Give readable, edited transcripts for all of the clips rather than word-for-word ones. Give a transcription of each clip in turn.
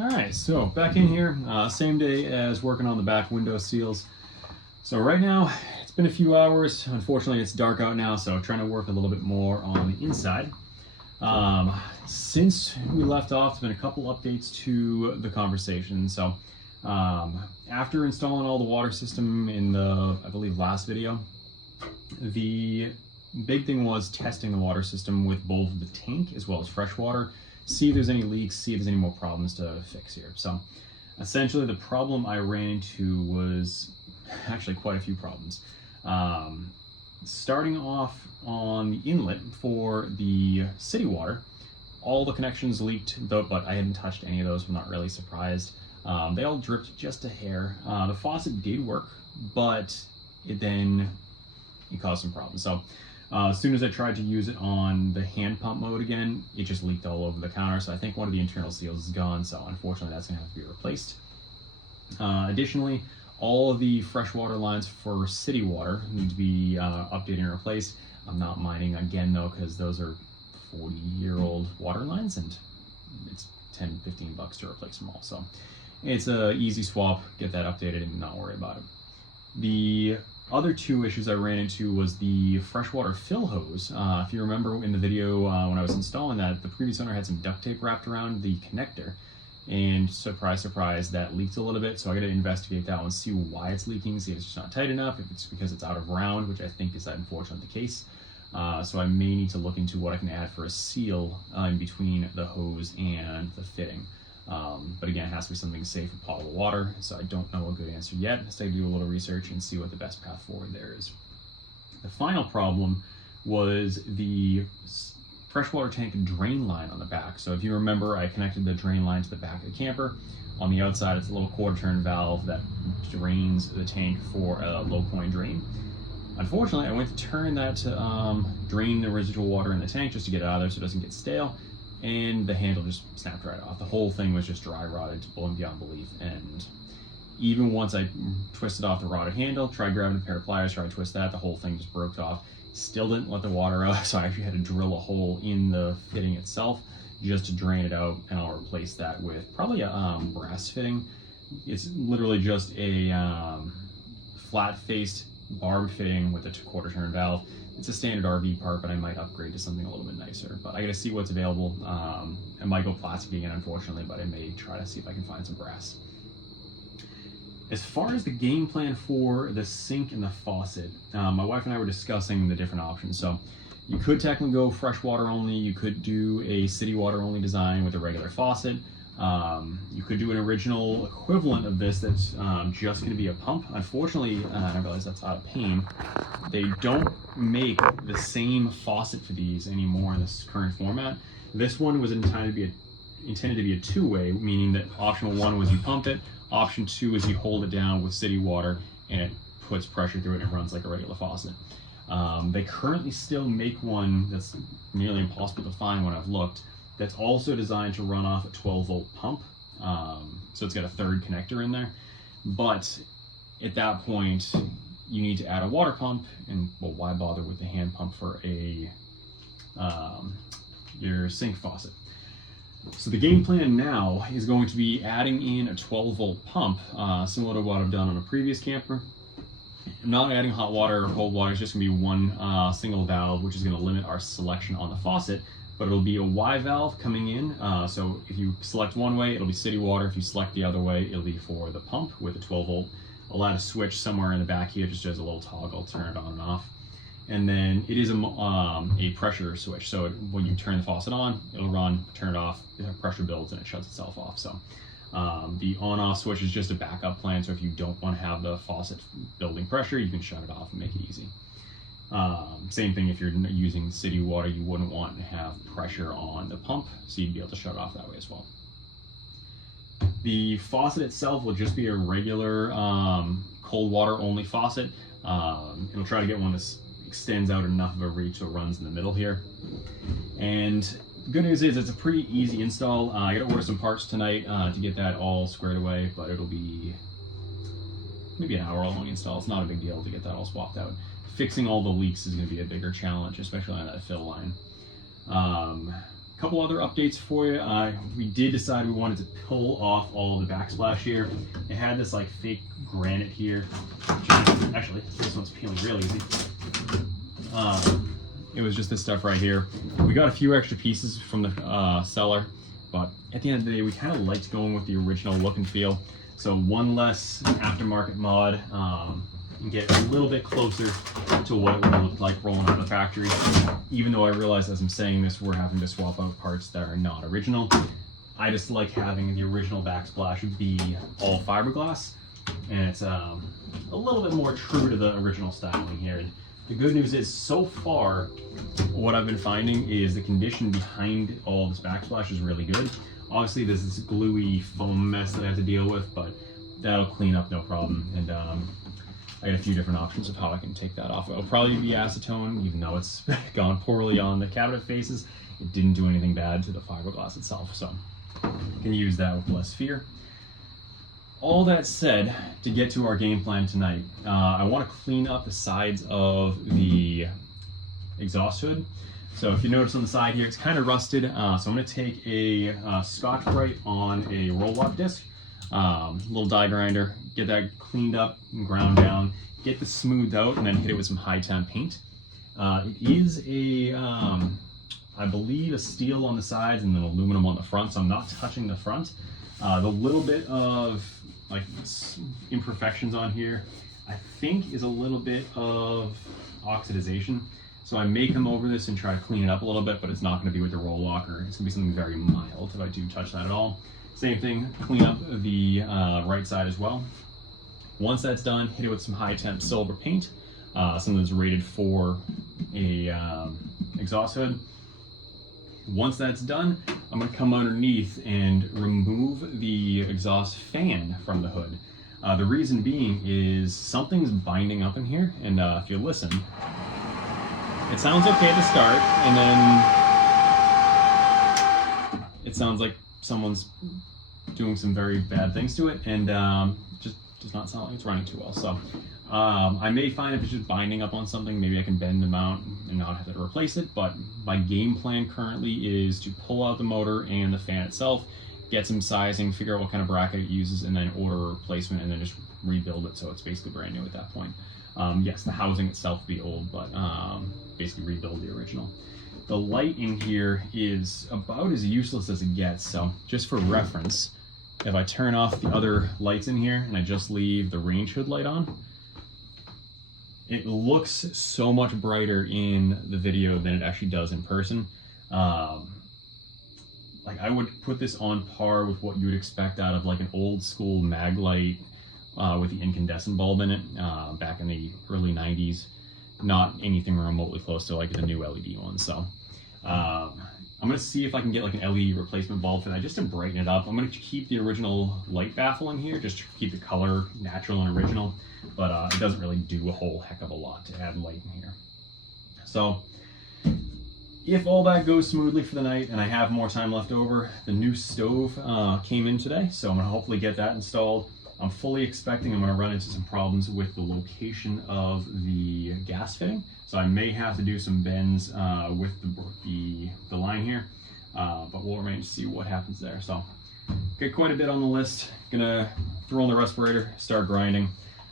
Alright, so back in here, same day as working on the back window seals. So right now, it's been a few hours. Unfortunately, it's dark out now, so trying to work a little bit more on the inside. Since we left off, there's been a couple updates to the conversation. So after installing all the water system in the, I believe, last video, the big thing was testing the water system with both the tank as well as fresh water. See if there's any leaks, see if there's any more problems to fix here. So essentially the problem I ran into was actually quite a few problems. Starting off on the inlet for the city water, all the connections leaked, but I hadn't touched any of those, I'm not really surprised. They all dripped just a hair. The faucet did work, but it caused some problems. So as soon as I tried to use it on the hand pump mode again, it just leaked all over the counter. So I think one of the internal seals is gone. So unfortunately, that's gonna have to be replaced. Additionally, all of the freshwater lines for city water need to be updated and replaced. I'm not minding again though, because those are 40-year-old water lines and it's 10-15 bucks to replace them all. So it's a easy swap, get that updated and not worry about it. The other two issues I ran into was the freshwater fill hose. If you remember in the video when I was installing that, the previous owner had some duct tape wrapped around the connector, and surprise, surprise, that leaked a little bit. So I got to investigate that one, see why it's leaking, see if it's just not tight enough, if it's because it's out of round, which I think is unfortunately the case. So I may need to look into what I can add for a seal in between the hose and the fitting. But again, it has to be something safe with potable water, so I don't know a good answer yet. So I do a little research and see what the best path forward there is. The final problem was the freshwater tank drain line on the back. So if you remember, I connected the drain line to the back of the camper. On the outside, it's a little quarter-turn valve that drains the tank for a low point drain. Unfortunately, I went to turn that to drain the residual water in the tank just to get it out of there so it doesn't get stale, and the handle just snapped right off. The whole thing was just dry rotted beyond belief, and even once I twisted off the rotted handle, tried grabbing a pair of pliers, tried to twist that, the whole thing just broke off. Still didn't let the water out, so I actually had to drill a hole in the fitting itself just to drain it out, and I'll replace that with probably a brass fitting. It's literally just a flat-faced barb fitting with a quarter-turn valve. It's a standard RV part, but I might upgrade to something a little bit nicer. But I gotta see what's available. I might go plastic again, unfortunately, but I may try to see if I can find some brass. As far as the game plan for the sink and the faucet, my wife and I were discussing the different options. So you could technically go freshwater only. You could do a city water only design with a regular faucet. You could do an original equivalent of this that's just going to be a pump. Unfortunately, I realize that's out of pain. They don't make the same faucet for these anymore in this current format. This one was intended to be a two-way, meaning that option one was you pump it, option two is you hold it down with city water and it puts pressure through it and it runs like a regular faucet. They currently still make one that's nearly impossible to find when I've looked, that's also designed to run off a 12-volt pump. So it's got a third connector in there. But at that point, you need to add a water pump, and well, why bother with the hand pump for your sink faucet? So the game plan now is going to be adding in a 12-volt pump, similar to what I've done on a previous camper. I'm not adding hot water or cold water, it's just gonna be one single valve, which is gonna limit our selection on the faucet. But it'll be a Y valve coming in. So if you select one way, it'll be city water. If you select the other way, it'll be for the pump with a 12-volt. I'll add a switch somewhere in the back here, just as a little toggle, turn it on and off. And then it is a pressure switch. So when you turn the faucet on, it'll run, turn it off, the pressure builds and it shuts itself off. So the on-off switch is just a backup plan. So if you don't want to have the faucet building pressure, you can shut it off and make it easy. Same thing if you're using city water, you wouldn't want to have pressure on the pump, so you'd be able to shut it off that way as well. The faucet itself will just be a regular cold water only faucet. It'll try to get one that extends out enough of a reach so it runs in the middle here. And the good news is it's a pretty easy install. I gotta order some parts tonight to get that all squared away, but it'll be maybe an hour long install. It's not a big deal to get that all swapped out. Fixing all the leaks is going to be a bigger challenge, especially on that fill line. couple other updates for you. We did decide we wanted to pull off all of the backsplash here. It had this like fake granite here. Actually, this one's peeling real easy. It was just this stuff right here. We got a few extra pieces from the seller, but at the end of the day, we kind of liked going with the original look and feel. So one less aftermarket mod, and get a little bit closer to what it would have looked like rolling out of the factory. Even though I realize as I'm saying this, we're having to swap out parts that are not original. I just like having the original backsplash be all fiberglass, and it's a little bit more true to the original styling here. And the good news is, so far, what I've been finding is the condition behind all this backsplash is really good. Obviously, there's this gluey foam mess that I have to deal with, but that'll clean up no problem. And I got a few different options of how I can take that off. It'll probably be acetone, even though it's gone poorly on the cabinet faces. It didn't do anything bad to the fiberglass itself, so you can use that with less fear. All that said, to get to our game plan tonight, I want to clean up the sides of the exhaust hood. So if you notice on the side here, it's kind of rusted. So I'm going to take a Scotch-Brite on a roll-lock disc, little die grinder, get that cleaned up and ground down, get this smoothed out, and then hit it with some high-temp paint. It is a, I believe, a steel on the sides and then aluminum on the front, so I'm not touching the front. The little bit of like imperfections on here, I think, is a little bit of oxidization. So I may come over this and try to clean it up a little bit, but it's not going to be with the roll locker. It's going to be something very mild if I do touch that at all. Same thing, clean up the right side as well. Once that's done, hit it with some high temp silver paint, something that's rated for a exhaust hood. Once that's done, I'm going to come underneath and remove the exhaust fan from the hood. The reason being is something's binding up in here, and if you listen, it sounds okay to start, and then it sounds like someone's doing some very bad things to it, and just does not sound like it's running too well. So I may find if it's just binding up on something, maybe I can bend the mount and not have to replace it, but my game plan currently is to pull out the motor and the fan itself, get some sizing, figure out what kind of bracket it uses, and then order a replacement and then just rebuild it so it's basically brand new at that point. Yes, the housing itself will be old, but basically rebuild the original. The light in here is about as useless as it gets, so just for reference, if I turn off the other lights in here and I just leave the range hood light on, it looks so much brighter in the video than it actually does in person. Like, I would put this on par with what you would expect out of like an old school mag light with the incandescent bulb in it back in the early 90s. Not anything remotely close to like the new LED ones. So I'm gonna see if I can get like an LED replacement bulb for that, just to brighten it up. I'm gonna keep the original light baffle in here, just to keep the color natural and original, but it doesn't really do a whole heck of a lot to add light in here. So if all that goes smoothly for the night and I have more time left over, the new stove came in today, so I'm gonna hopefully get that installed. I'm fully expecting I'm going to run into some problems with the location of the gas fitting, so I may have to do some bends with the line here, but we'll arrange to see what happens there. So get quite a bit on the list. Gonna throw in the respirator, start grinding,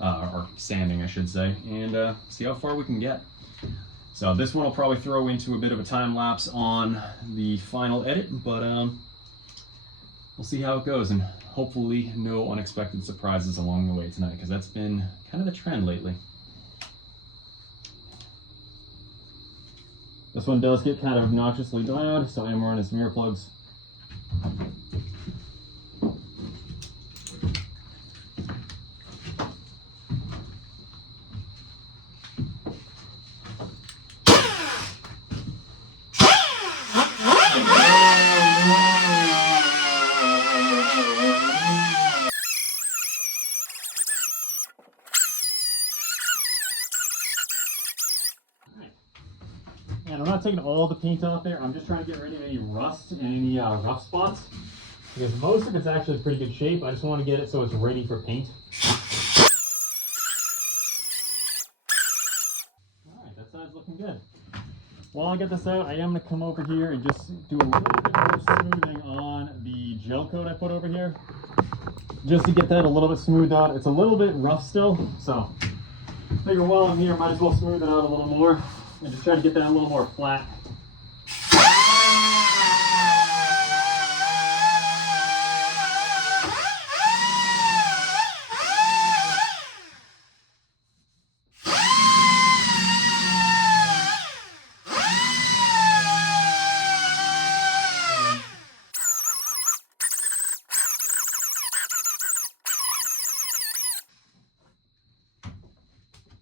or sanding I should say, and see how far we can get. So this one will probably throw into a bit of a time lapse on the final edit, but we'll see how it goes, and hopefully no unexpected surprises along the way tonight, because that's been kind of the trend lately. This one does get kind of obnoxiously loud, so I am running some earplugs. And I'm not taking all the paint off there. I'm just trying to get rid of any rust and any rough spots, because most of it's actually in pretty good shape. I just want to get it so it's ready for paint. All right, that side's looking good. while I get this out, I am going to come over here and just do a little bit more smoothing on the gel coat I put over here, just to get that a little bit smoothed out. It's a little bit rough still, so figure while I'm here, might as well smooth it out a little more and just try to get that a little more flat.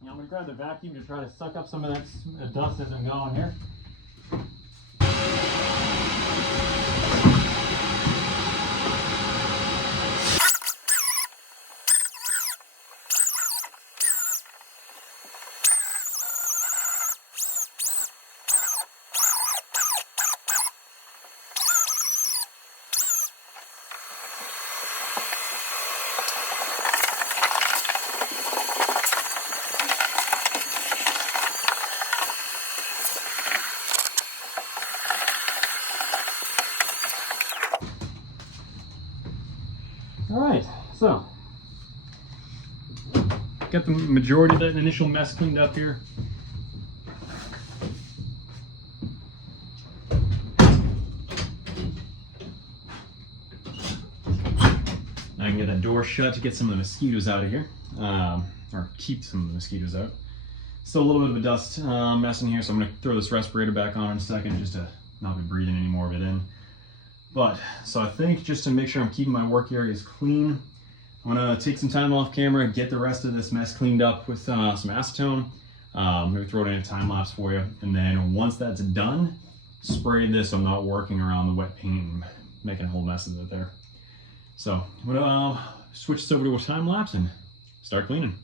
I'm going to grab the vacuum to try to suck up some of that dust as I'm going here. All right, so got the majority of that initial mess cleaned up here. Now I can get that door shut to get some of the mosquitoes out of here, or keep some of the mosquitoes out. Still a little bit of a dust mess in here, so I'm going to throw this respirator back on in a second just to not be breathing any more of it in. But, so I think just to make sure I'm keeping my work areas clean, I'm going to take some time off camera, get the rest of this mess cleaned up with some acetone, maybe throw it in a time lapse for you, and then once that's done, spray this so I'm not working around the wet paint and making a whole mess of it there. So I'm going to switch this over to a time lapse and start cleaning.